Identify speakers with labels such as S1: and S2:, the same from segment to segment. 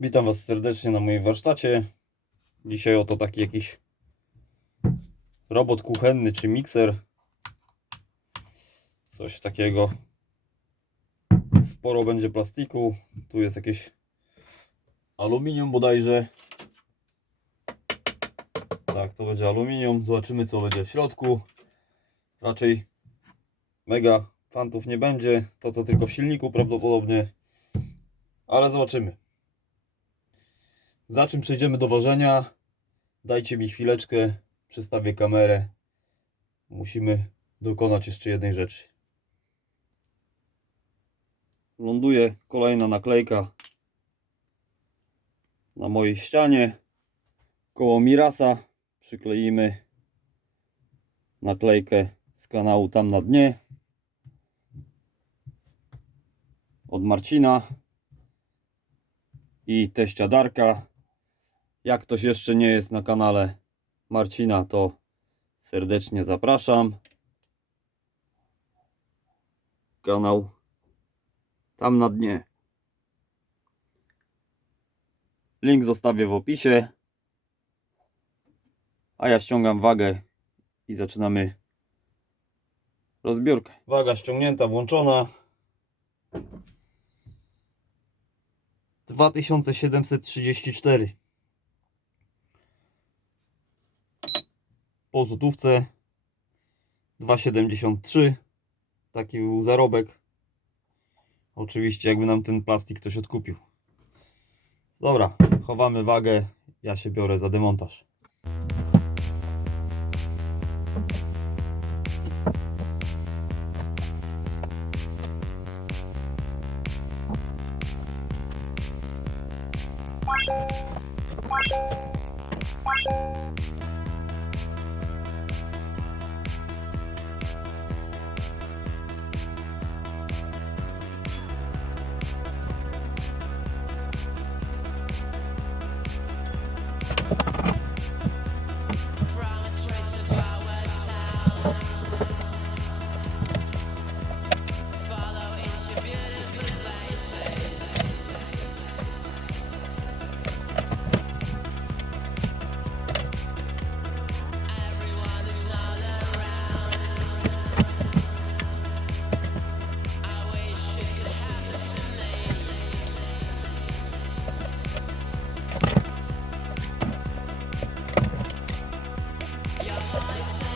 S1: Witam Was serdecznie na moim warsztacie. Dzisiaj oto taki jakiś robot kuchenny czy mikser. Coś takiego. Sporo będzie plastiku. Tu jest jakieś aluminium bodajże. Tak, to będzie aluminium. Zobaczymy co będzie w środku. Raczej mega fantów nie będzie. To co tylko w silniku prawdopodobnie. Ale zobaczymy. Za czym przejdziemy do ważenia? Dajcie mi chwileczkę, przestawię kamerę. Musimy dokonać jeszcze jednej rzeczy. Ląduje kolejna naklejka na mojej ścianie. Koło Mirasa przykleimy naklejkę z kanału tam na dnie. Od Marcina i teścia Darka. Jak ktoś jeszcze nie jest na kanale Marcina, to serdecznie zapraszam. Kanał tam na dnie. Link zostawię w opisie. A ja ściągam wagę i zaczynamy rozbiórkę. Waga ściągnięta, włączona. 2734 po złotówce. 2,73 taki był zarobek. Oczywiście jakby nam ten plastik ktoś odkupił. Dobra, chowamy wagę. Ja się biorę za demontaż. Thank Congratulations.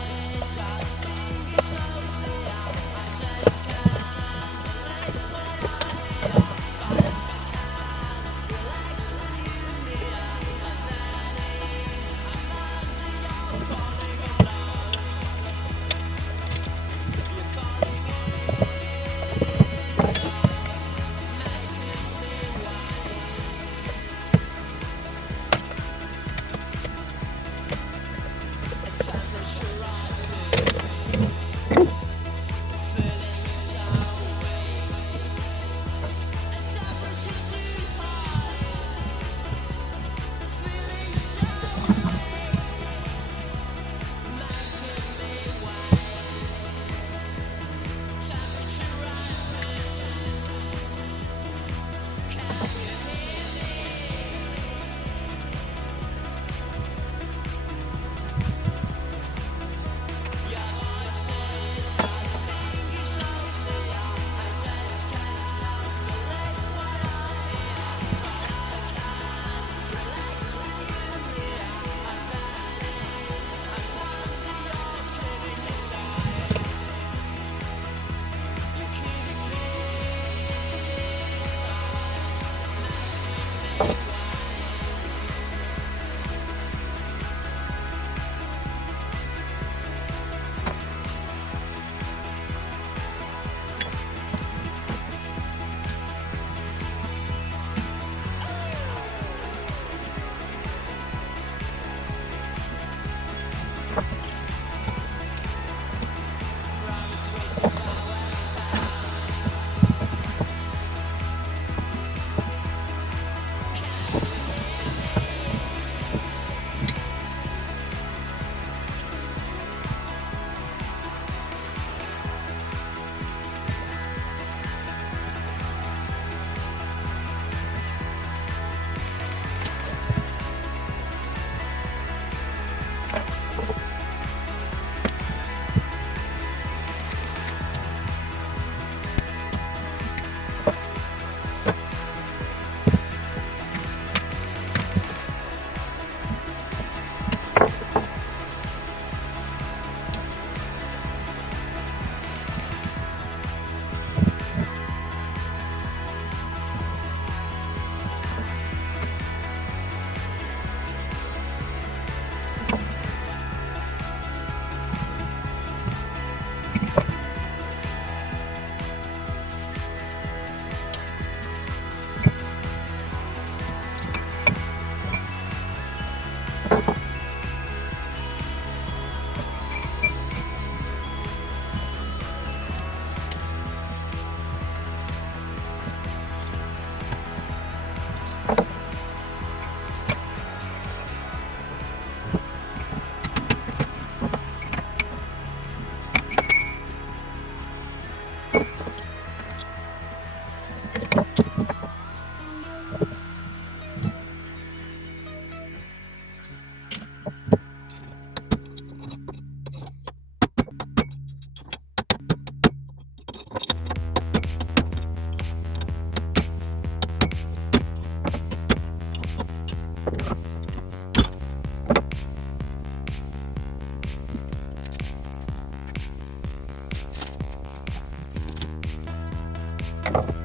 S1: Bye.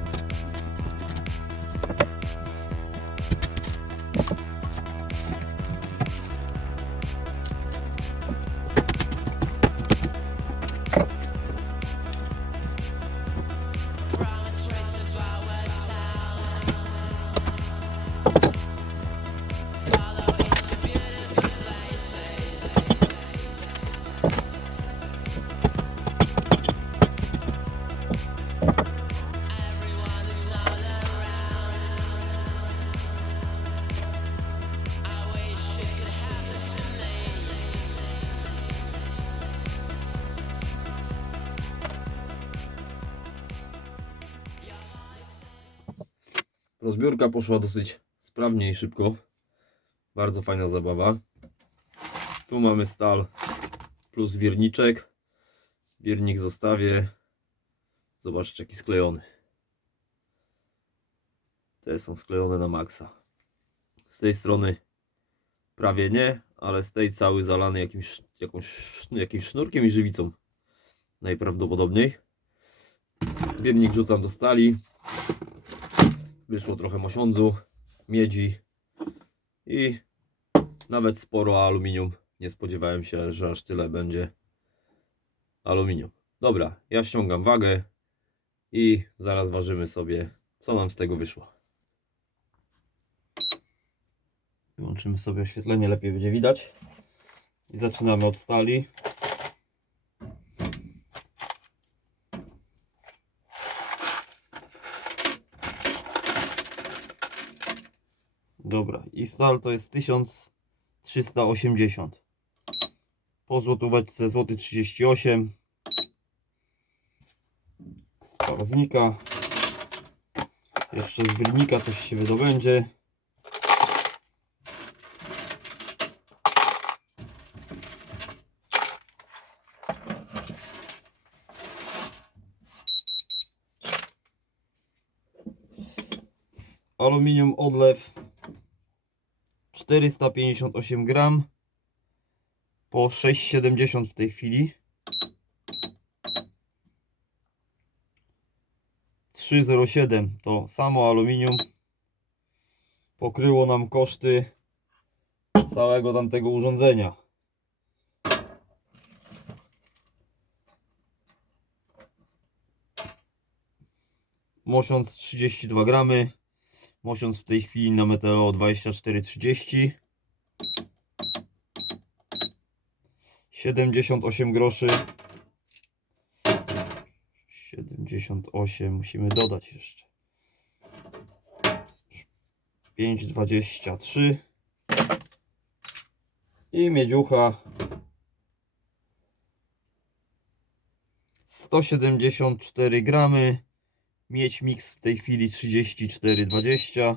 S1: Rozbiórka poszła dosyć sprawnie i szybko. Bardzo fajna zabawa. Tu mamy stal plus wierniczek. Wiernik zostawię. Zobaczcie jaki sklejony. Te są sklejone na maksa. Z tej strony prawie nie, ale z tej cały zalany jakimś, jakąś, jakimś sznurkiem i żywicą. Najprawdopodobniej. Wiernik rzucam do stali. Wyszło trochę mosiądzu, miedzi i nawet sporo aluminium. Nie spodziewałem się, że aż tyle będzie aluminium. Dobra, ja ściągam wagę i zaraz ważymy sobie, co nam z tego wyszło. Wyłączymy sobie oświetlenie, lepiej będzie widać. I zaczynamy od stali. Dobra, i stal to jest 1380. Po złotóweczce złoty 38. Stal znika. Jeszcze z wyrnika coś się wydobędzie. Aluminium odlew 458 gram po 6,70 w tej chwili. 3,07 to samo aluminium pokryło nam koszty całego tamtego urządzenia. Mosiąc 32 gramy, mosiąc w tej chwili na Meteo 24,30 78 groszy. 78 musimy dodać jeszcze. 5,23 i miedziucha. 174 gramy mieć mix w tej chwili 34,20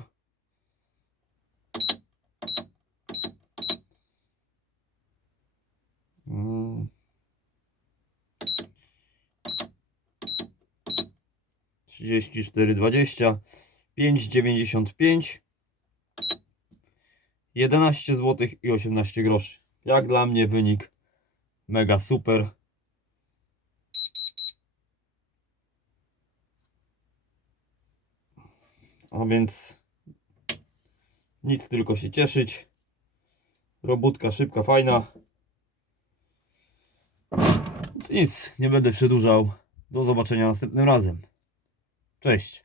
S1: Mm. 34,20 5,95 11 zł i 18 groszy. Jak dla mnie wynik mega super. A więc nic tylko się cieszyć. Robótka szybka, fajna. Więc nic, nie będę przedłużał. Do zobaczenia następnym razem. Cześć.